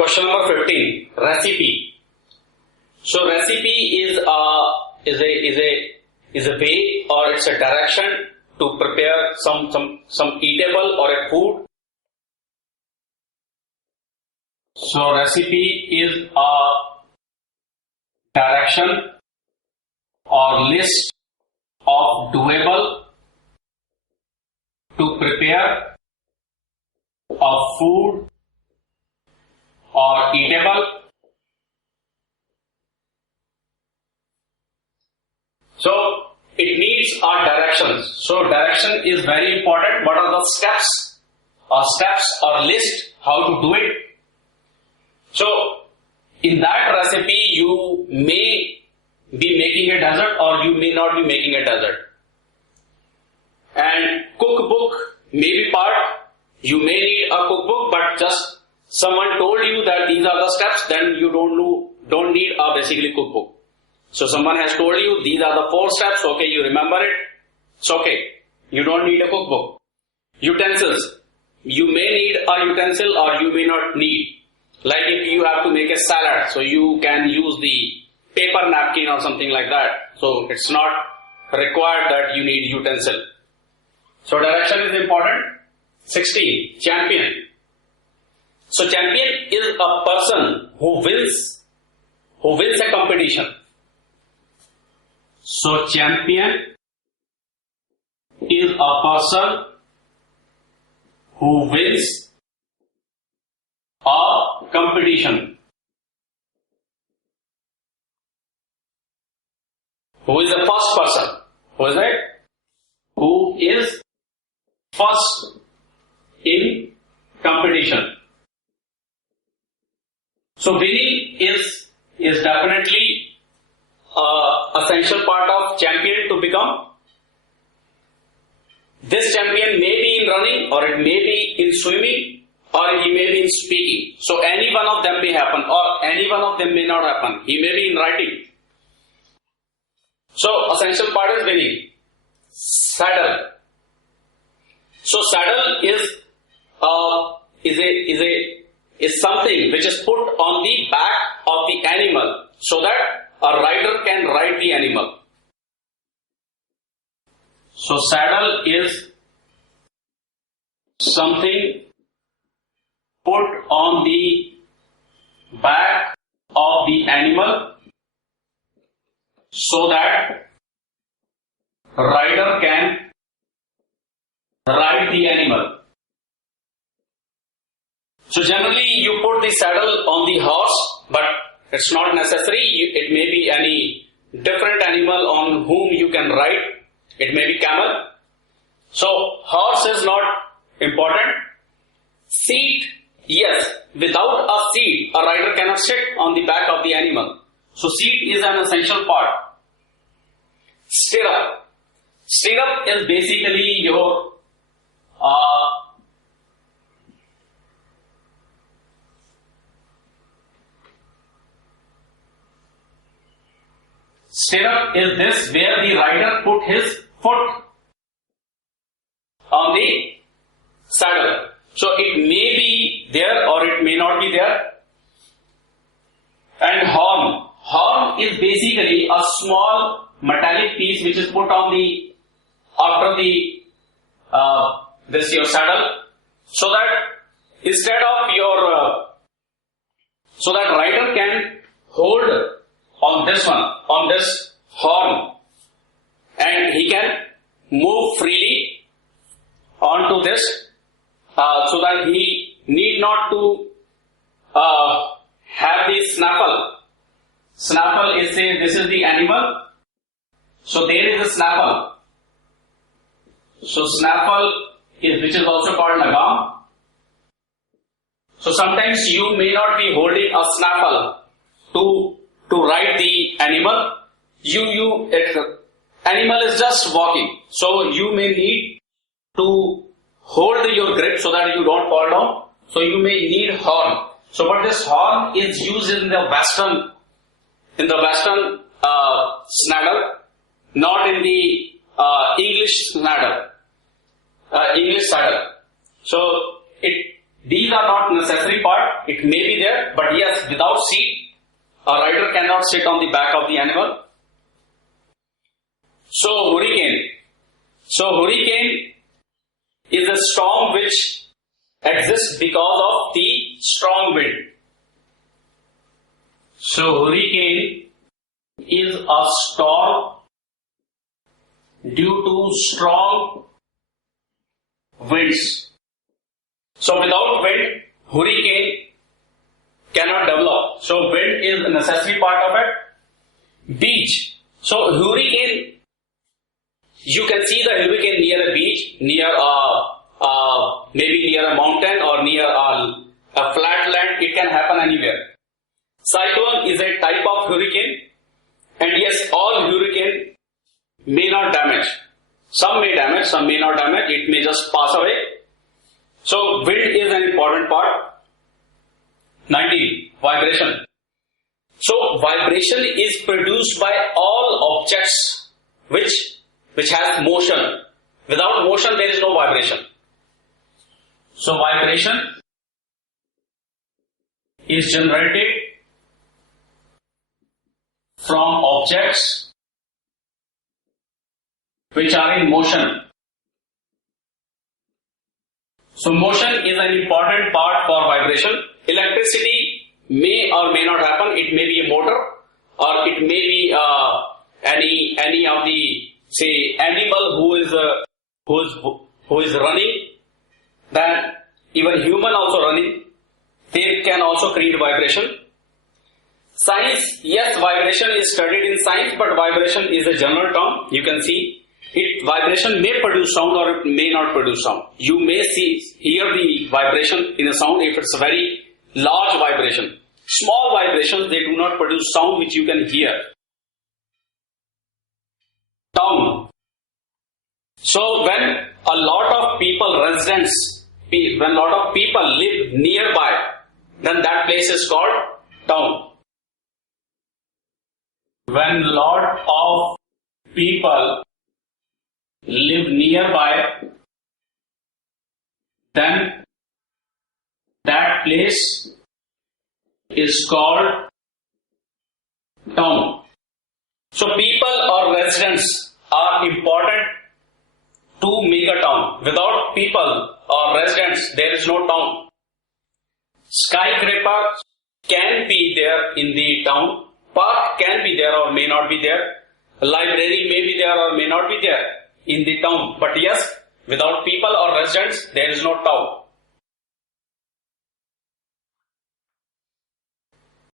Question number 15. Recipe. So recipe is a way, or it's a direction to prepare some eatable or a food. So recipe is a direction or list of doable to prepare a food or eatable. So it needs a directions. So direction is very important. What are the steps? Steps or list how to do it. So in that recipe you may be making a dessert or you may not be making a dessert. And cookbook may be part. You may need a cookbook, but just someone told you that these are the steps, then you don't need a basically cookbook. So someone has told you these are the 4 steps, okay, you remember it, it's okay. You don't need a cookbook. Utensils. You may need a utensil or you may not need. Like if you have to make a salad, so you can use the paper napkin or something like that. So it's not required that you need utensil. So direction is important. 16. Champion. So champion is a person who wins a competition. So champion is a person who wins a competition. Who is the first person? Who is it? Who is first in competition. So winning is definitely essential part of champion to become. This champion may be in running, or it may be in swimming, or he may be in speaking. So any one of them may happen, or any one of them may not happen. He may be in writing. So essential part is winning. Saddle. So saddle is something which is put on the back of the animal so that a rider can ride the animal. So saddle is something put on the back of the animal so that rider can ride the animal. So generally you put the saddle on the horse, but it's not necessary. It may be any different animal on whom you can ride. It may be camel. So horse is not important. Seat, yes. Without a seat, a rider cannot sit on the back of the animal. So seat is an essential part. Stirrup. Stirrup is basically your stirrup is this where the rider put his foot on the saddle. So it may be there or it may not be there. And horn. Horn is basically a small metallic piece which is put on the after the this your saddle, so that instead of your so that rider can hold on this one, on this horn, and he can move freely onto this, so that he need not to have the snaffle. Snaffle is this is the animal. So there is a snaffle. So snaffle is which is also called lagam. So sometimes you may not be holding a snaffle to ride the animal. Animal is just walking. So you may need to hold your grip so that you don't fall down. So you may need horn. So but this horn is used in the Western saddle, not in the English saddle. So it these are not necessary part. It may be there, but yes, without seat, a rider cannot sit on the back of the animal. So hurricane is a storm which exists because of the strong wind. So hurricane is a storm due to strong winds. So without wind, hurricane cannot develop. So wind is a necessary part of it. Beach. So hurricane, you can see the hurricane near a beach, near maybe near a mountain or near a flat land. It can happen anywhere. Cyclone is a type of hurricane, and yes, all hurricane may not damage. Some may damage, some may not damage. It may just pass away. So wind is an important part. 19. Vibration. So vibration is produced by all objects which has motion. Without motion, there is no vibration. So vibration is generated from objects which are in motion. So motion is an important part for vibration. Electricity may or may not happen. It may be a motor, or it may be any of the, say, animal who is running. Then even human also running. They can also create vibration. Science, yes, vibration is studied in science, but vibration is a general term. You can see vibration may produce sound or it may not produce sound. You may hear the vibration in a sound if it's a very large vibration. Small vibrations, they do not produce sound which you can hear. Town. So when a lot of people, when a lot of people live nearby, then that place is called town. When a lot of people live nearby, then that place is called town. So people or residents are important to make a town. Without people or residents, there is no town. Skyscraper can be there in the town. Park can be there or may not be there. Library may be there or may not be there in the town. But yes, without people or residents, there is no town.